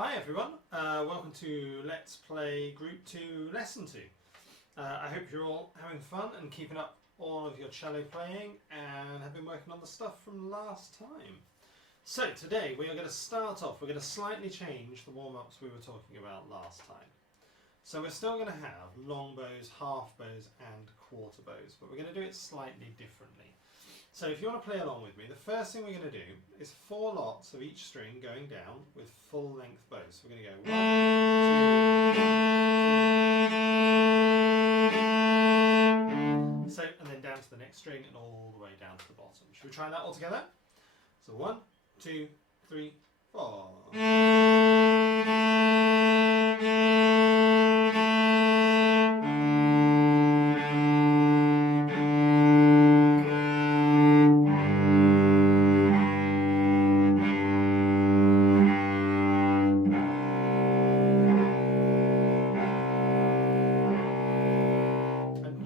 Hi everyone, welcome to Let's Play Group 2 Lesson 2. I hope you're all having fun and keeping up all of your cello playing and have been working on the stuff from last time. So today we are going to start off, we're going to slightly change the warm-ups we were talking about last time. So we're still going to have long bows, half bows and quarter bows, but we're going to do it slightly differently. So if you want to play along with me, the first thing we're going to do is 4 lots of each string going down with full length bows. So we're going to go 1, 2, 1, 2. So, and then down to the next string and all the way down to the bottom. Should we try that all together? So 1, 2, 3, 4.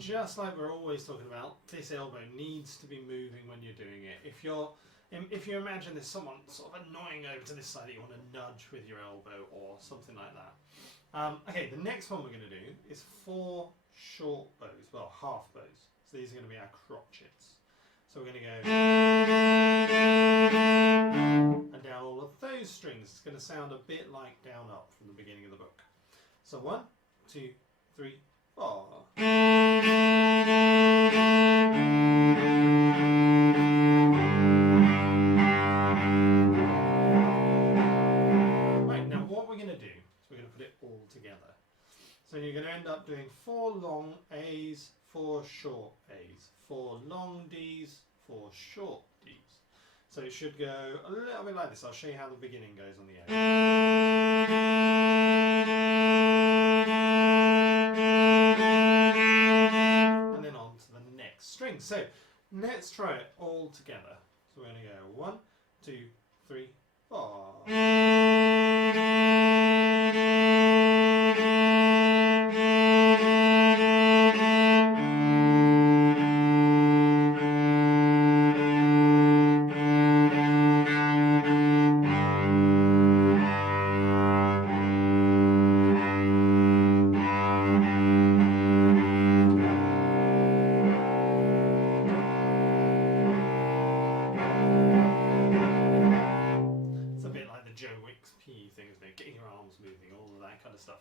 Just like we're always talking about, this elbow needs to be moving when you're doing it. If you imagine there's someone sort of annoying over to this side that you want to nudge with your elbow or something like that. Okay, the next one we're going to do is 4 short bows, well half bows. So these are going to be our crotchets. So we're going to go and down all of those strings. It's going to sound a bit like down up from the beginning of the book. So 1, 2, 3, 4. Right, now what we're going to do is we're going to put it all together. So you're going to end up doing 4 long A's, 4 short A's, 4 long D's, 4 short D's. So it should go a little bit like this. I'll show you how the beginning goes on the A. String. So let's try it all together. So we're going to go 1, 2, 3, 4.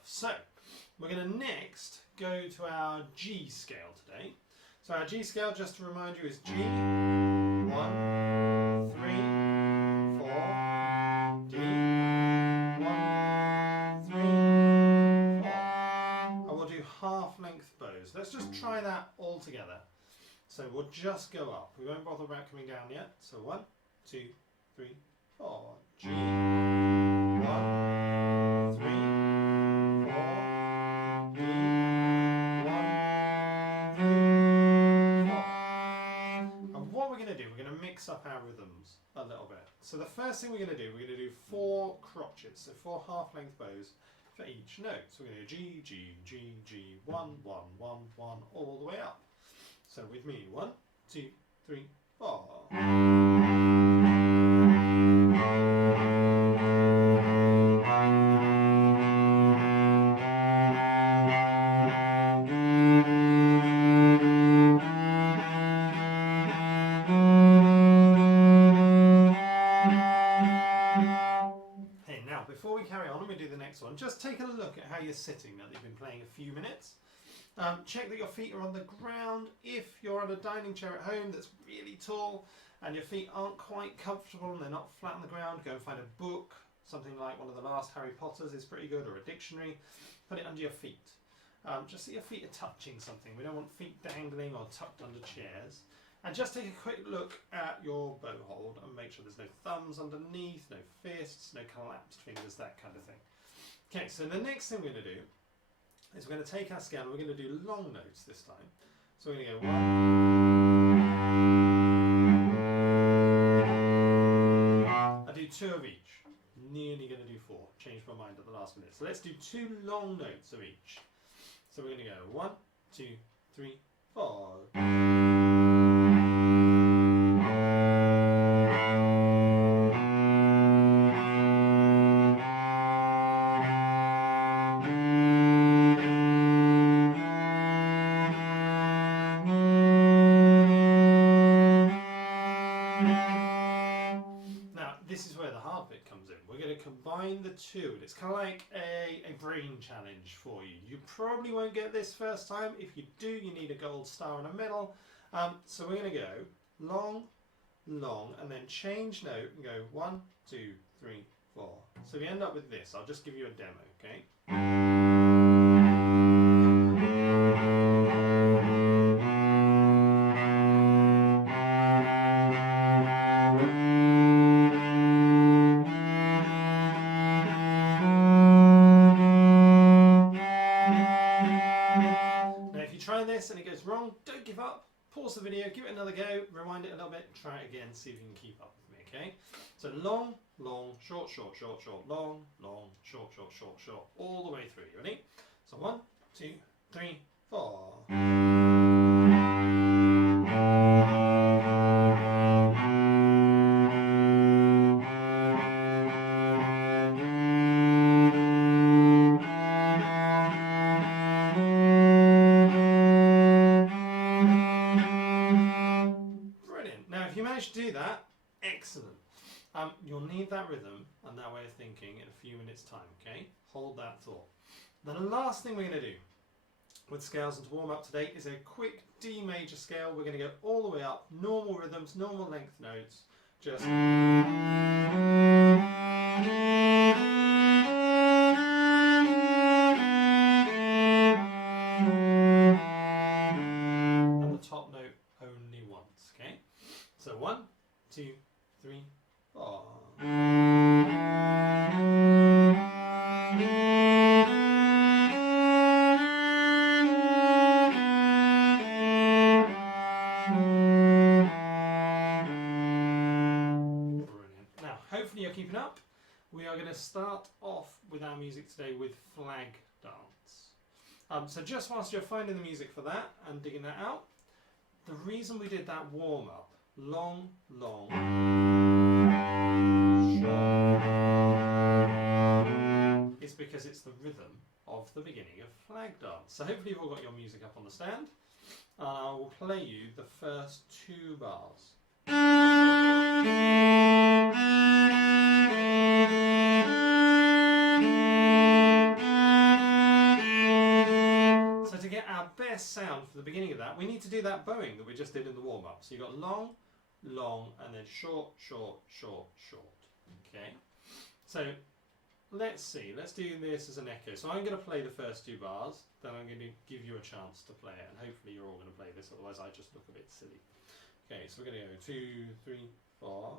So, we're going to next go to our G scale today. So our G scale, just to remind you, is G, 1, 3, 4, D, 1, 3, 4. And we'll do half length bows. Let's just try that all together. So we'll just go up. We won't bother about coming down yet. So 1, 2, 3, 4. G, 1, 3, up our rhythms a little bit. So the first thing we're going to do, we're going to do 4 crotchets, so 4 half-length bows for each note. So we're going to do G, G, G, G, 1, 1, 1, 1, all the way up. So with me, 1, 2, 3, 4. One. Just take a look at how you're sitting now that you've been playing a few minutes. Check that your feet are on the ground. If you're on a dining chair at home that's really tall and your feet aren't quite comfortable and they're not flat on the ground, go and find a book, something like one of the last Harry Potters is pretty good, or a dictionary. Put it under your feet. Just so your feet are touching something. We don't want feet dangling or tucked under chairs. And just take a quick look at your bow hold and make sure there's no thumbs underneath, no fists, no collapsed fingers, that kind of thing. Okay, so the next thing we're going to do is we're going to take our scale and we're going to do long notes this time. So we're going to go 1. I do 2 of each. Nearly going to do 4. Changed my mind at the last minute. So let's do 2 long notes of each. So we're going to go 1, 2, 3, 4. going to combine the two. It's kind of like a brain challenge for you. You probably won't get this first time. If you do, you need a gold star and a medal. So we're going to go long, long, and then change note and go 1, 2, 3, 4. So we end up with this. I'll just give you a demo, okay? And it goes wrong, don't give up, pause the video, give it another go, rewind it a little bit, try it again, see if you can keep up with me, okay? So long, long, short, short, short, short, long, long, short, short, short, short, all the way through. You ready? So 1, 2, 3, 4. To do that, excellent. You'll need that rhythm and that way of thinking in a few minutes time, okay? Hold that thought. Then the last thing we're going to do with scales and to warm up today is a quick D major scale. We're going to go all the way up, normal rhythms, normal length notes, just... and the top note only once, okay? So 1, 2, 3, 4. Brilliant. Now, hopefully you're keeping up. We are going to start off with our music today with flag dance. So just whilst you're finding the music for that and digging that out, the reason we did that warm up, long, long, short, is because it's the rhythm of the beginning of flag dance. So hopefully you've all got your music up on the stand. I will play you the first 2 bars. So to get our best sound for the beginning of that, we need to do that bowing that we just did in the warm-up. So you've got long, long, and then short, short, short, short. Okay, so let's see, let's do this as an echo. So I'm going to play the first 2 bars, then I'm going to give you a chance to play it, and hopefully you're all going to play this, otherwise I just look a bit silly. Okay, so we're going to go 2, 3, 4.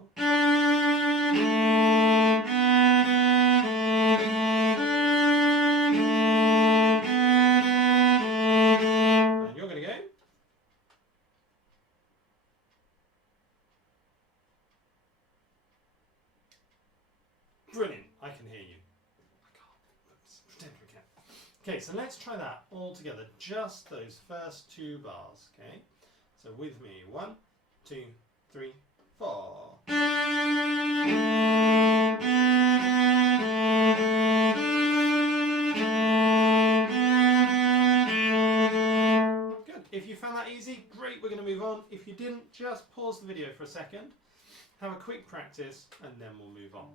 And you're going to go. Brilliant, I can hear you. I can't. Let's pretend we can. Okay, so let's try that all together. Just those first 2 bars, okay? So with me, 1, 2, 3, 4. Good. If you found that easy, great, we're going to move on. If you didn't, just pause the video for a second, have a quick practice, and then we'll move on.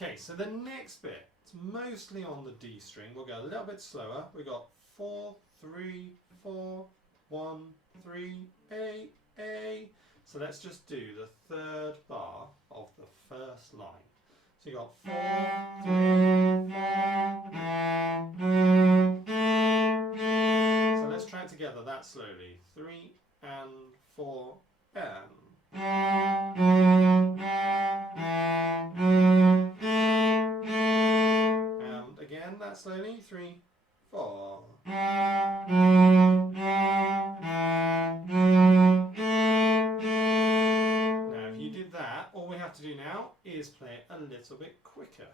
Okay, so the next bit, it's mostly on the D string. We'll go a little bit slower. We got 4, 3, 4, 1, 3, A, A. So let's just do the 3rd bar of the first line. So you got 4, 3, 4. So let's try it together that slowly. 3 and 4 and. And again, that slowly. 3, 4. To do now is play it a little bit quicker.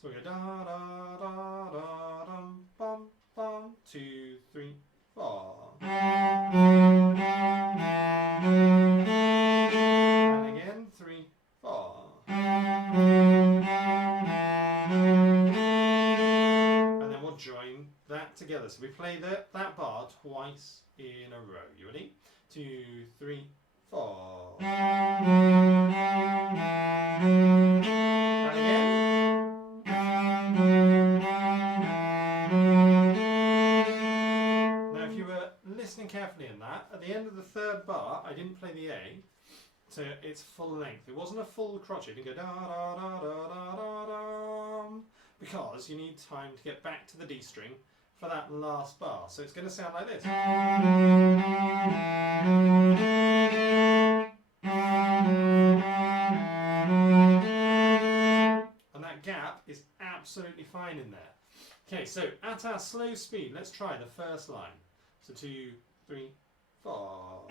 So we go da da da da dum bum bum 2, 3, 4. And again 3, 4. And then we'll join that together. So we play that bar twice in a row. You ready? 2, 3, 4. And again. that, at the end of the third bar, I didn't play the A to its full length. It wasn't a full crotchet. It didn't go da da da da da da da, because you need time to get back to the D string for that last bar. So it's going to sound like this. And that gap is absolutely fine in there. Okay, so at our slow speed, let's try the first line. So 2, 3, 4.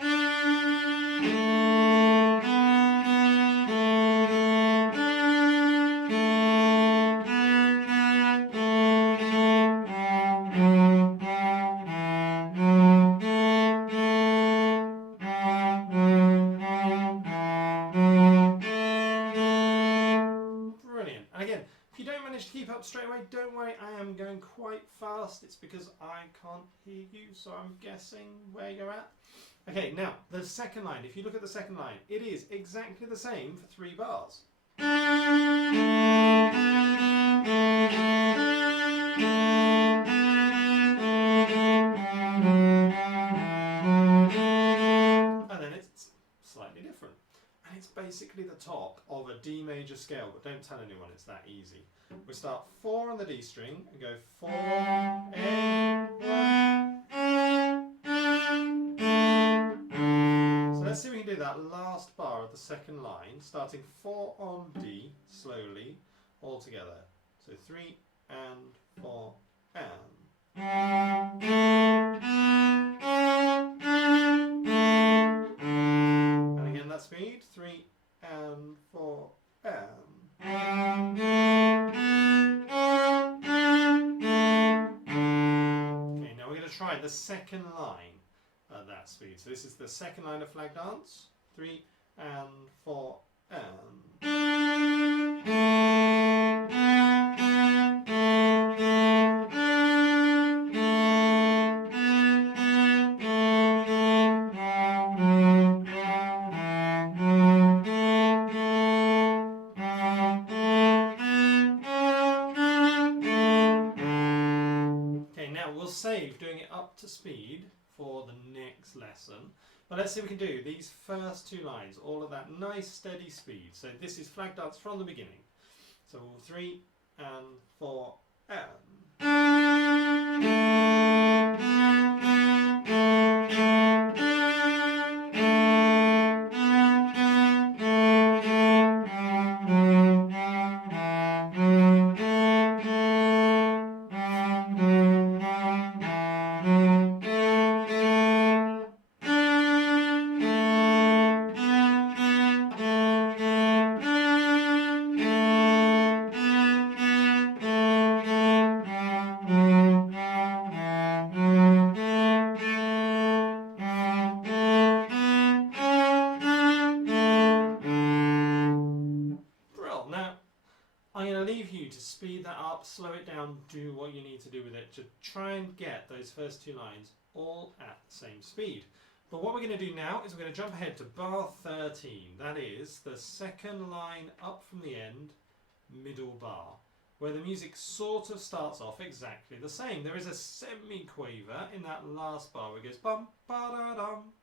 Brilliant. And again, if you don't manage to keep up straight away, don't worry, I am going quite fast. It's because I can't hear you, so I'm guessing where you're at. Okay, now, the second line, if you look at the second line, it is exactly the same for 3 bars. And then it's slightly different. And it's basically the top of a D major scale, but don't tell anyone it's that easy. We start 4 on the D string and go 4, A, 1. So let's see if we can do that last bar of the second line, starting 4 on D, slowly, all together. So 3 and 4 and. And again that speed, 3 and 4 and. Okay, now we're going to try the second line at that speed. So this is the second line of flag dance, 3 and 4 and. Save doing it up to speed for the next lesson, but let's see if we can do these first 2 lines all at that nice steady speed. So this is flag dance from the beginning. So 3 and 4 and. Speed that up, slow it down, do what you need to do with it to try and get those first 2 lines all at the same speed. But what we're going to do now is we're going to jump ahead to bar 13. That is the second line up from the end, middle bar, where the music sort of starts off exactly the same. There is a semi-quaver in that last bar where it goes bum, ba-da-dum,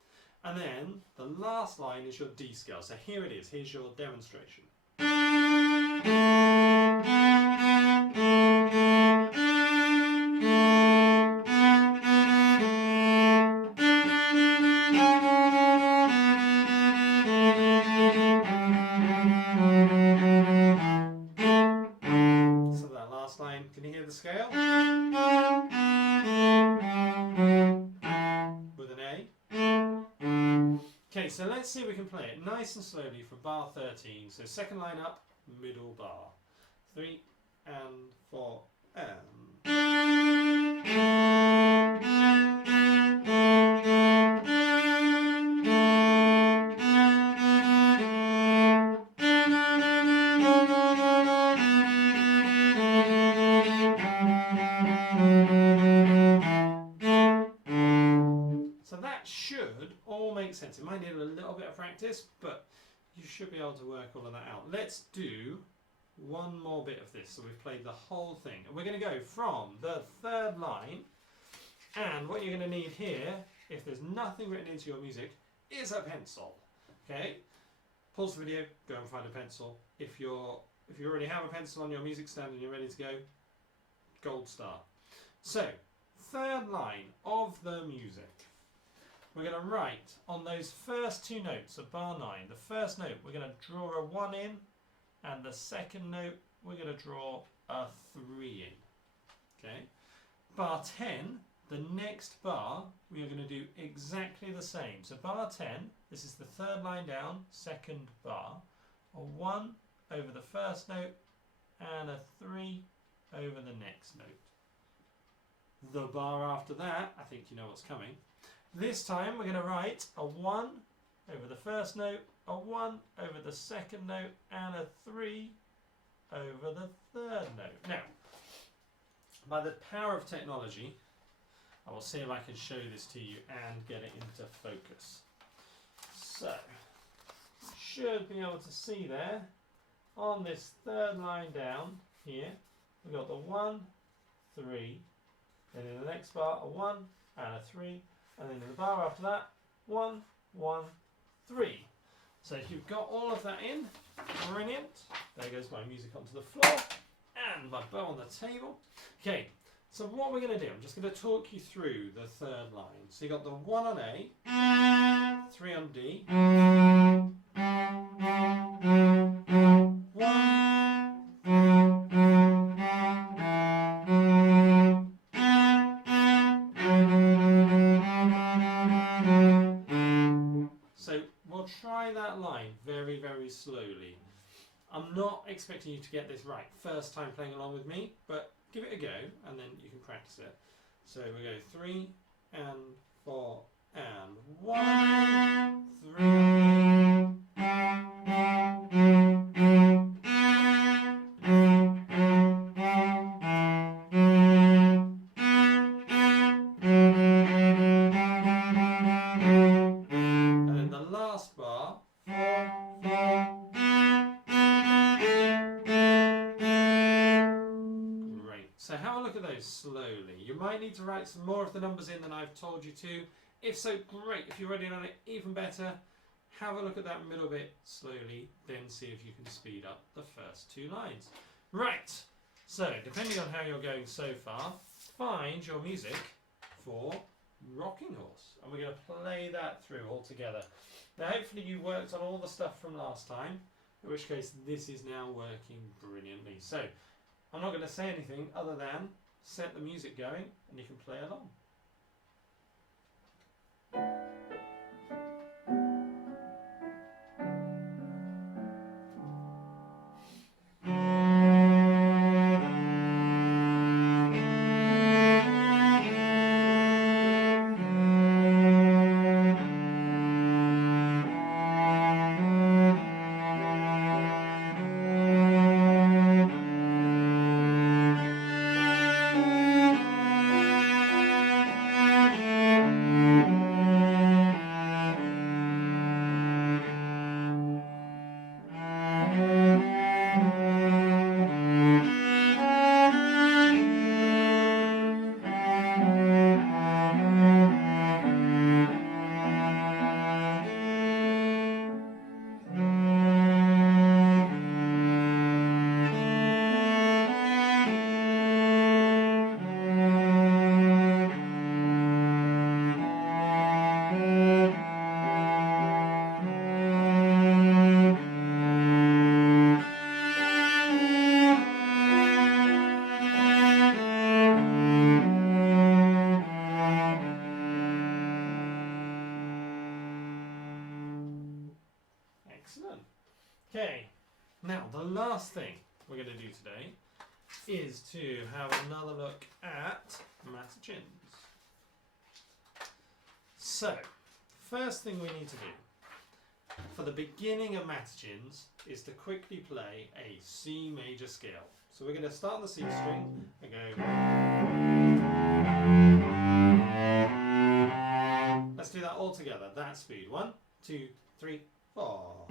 and then the last line is your D scale. So here it is, here's your demonstration. Can you hear the scale? With an A. Okay, so let's see if we can play it nice and slowly for bar 13. So second line up, middle bar. 3 and 4 and. Sense. It might need a little bit of practice, but you should be able to work all of that out. Let's do one more bit of this. So we've played the whole thing, and we're going to go from the third line, and what you're going to need here if there's nothing written into your music, is a pencil. Okay? Pause the video, go and find a pencil. If you already have a pencil on your music stand and you're ready to go, gold star. So, third line of the music. We're going to write on those first two notes of bar 9, the first note we're going to draw a 1 in, and the second note we're going to draw a 3 in. Okay? Bar 10, the next bar, we are going to do exactly the same. So bar 10, this is the third line down, second bar, a 1 over the first note and a 3 over the next note. The bar after that, I think you know what's coming. This time we're going to write a 1 over the first note, a 1 over the second note and a 3 over the third note. Now, by the power of technology, I will see if I can show this to you and get it into focus. So, you should be able to see there, on this third line down here, we've got the 1, 3, and in the next bar a 1 and a 3, and then in the bar after that, 1, 1, 3. So if you've got all of that in, brilliant. There goes my music onto the floor and my bow on the table. Okay, so what we're going to do, I'm just going to talk you through the third line. So you got the 1 on A, 3 on D, 1, so we'll try that line very, very slowly. I'm not expecting you to get this right first time playing along with me, but give it a go and then you can practice it. So we go 3 and 4 and 1, 3 on and then the last bar, 4, 4. So have a look at those slowly. You might need to write some more of the numbers in than I've told you to. If so, great. If you're already on it, even better. Have a look at that middle bit slowly, then see if you can speed up the first two lines. Right, so depending on how you're going so far, find your music for Rocking Horse. And we're going to play that through all together. Now hopefully you worked on all the stuff from last time, in which case this is now working brilliantly. So I'm not going to say anything other than set the music going and you can play along. Excellent. Okay, now the last thing we're going to do today is to have another look at matchings. So, first thing we need to do for the beginning of matchings is to quickly play a C major scale. So we're going to start on the C string and go. Let's do that all together, that speed. 1, 2, 3, 4.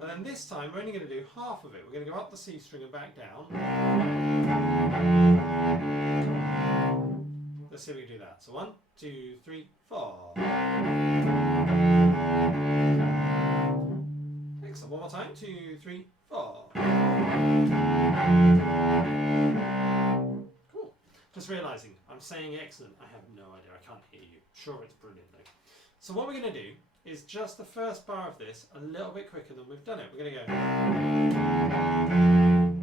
And then this time we're only going to do half of it. We're going to go up the C string and back down. Let's see if we can do that. So 1, 2, 3, 4. Excellent. One more time. 2, 3, 4. Cool. Just realising, I'm saying excellent. I have no idea. I can't hear you. Sure, it's brilliant though. So what we're going to do is just the first bar of this a little bit quicker than we've done it. We're going to go.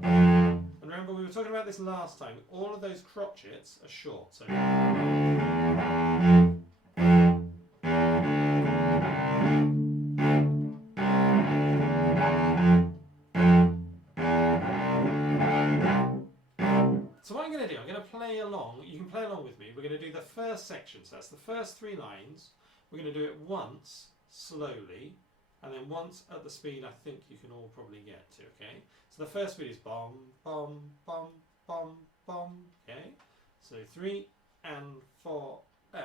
And remember, we were talking about this last time. All of those crotchets are short. So. So what I'm going to do, I'm going to play along. You can play along with me. We're going to do the first section. So that's the first 3 lines. We're going to do it once, slowly, and then once at the speed I think you can all probably get to, okay? So the first beat is bom, bom, bom, bom, bom, okay? So 3 and 4 and.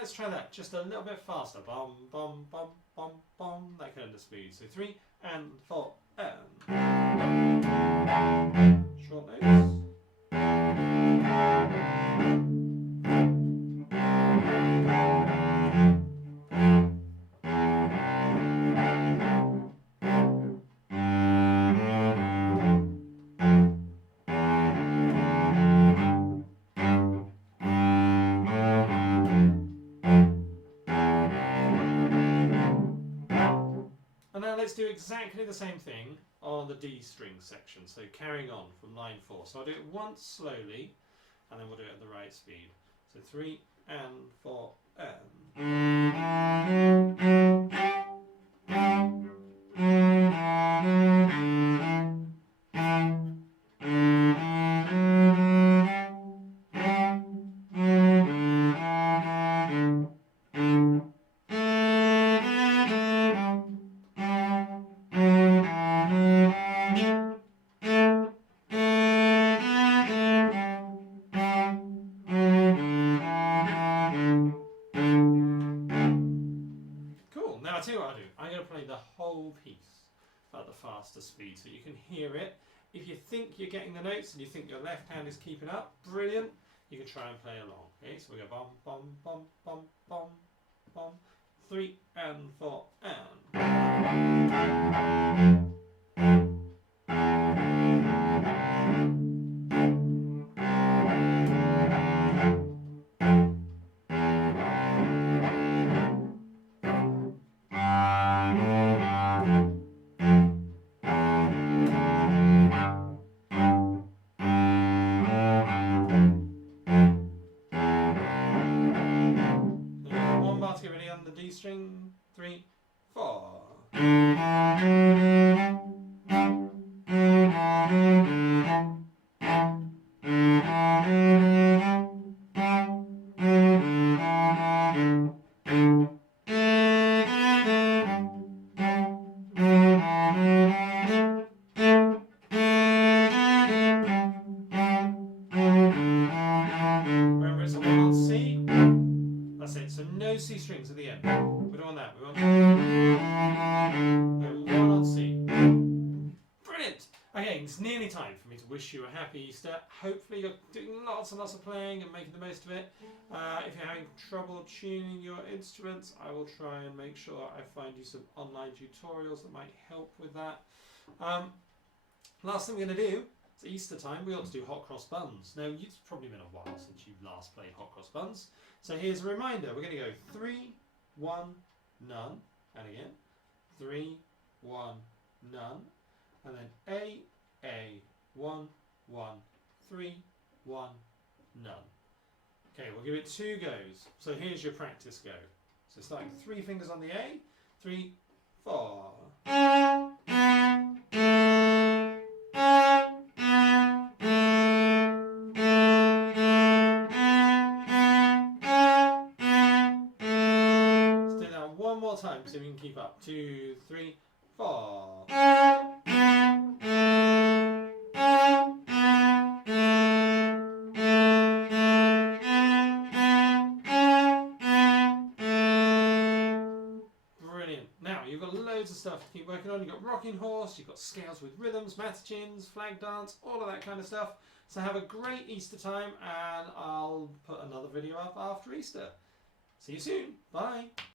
Let's try that just a little bit faster. Bum, bum, bum, bum, bum. That kind of speed. So 3 and 4 and. Short notes. Let's do exactly the same thing on the D string section, so carrying on from line 4. So I'll do it once slowly, and then we'll do it at the right speed. So 3 and 4 and. I'll tell you what I'll do. I'm going to play the whole piece at the faster speed so you can hear it. If you think you're getting the notes and you think your left hand is keeping up, brilliant. You can try and play along. Okay, so we go bum, bum, bum, bum, bum, bum. 3 and 4 and. D string, 3, 4. Remember, it's a 1 on C. That's it. So no C strings at the end. We don't want that. We want 1 on C. Brilliant. Okay, it's nearly time for me to wish you a happy Easter. Hopefully you're doing lots and lots of playing and making the most of it. If you're having trouble tuning your instruments, I will try and make sure I find you some online tutorials that might help with that. Last thing we're going to do, it's Easter time, we ought to do Hot Cross Buns. Now, it's probably been a while since you last played Hot Cross Buns. So here's a reminder. We're going to go 3, 1, none. And again, 3, 1, none. And then A, 1, 1, 3, 1, none. Okay, we'll give it 2 goes. So here's your practice go. So starting 3 fingers on the A, 3, 4. one more time so we can keep up. 2, 3, 4. Brilliant. Now, you've got loads of stuff to keep working on. You've got rocking horse, you've got scales with rhythms, matachins, flag dance, all of that kind of stuff. So have a great Easter time, and I'll put another video up after Easter. See you soon. Bye.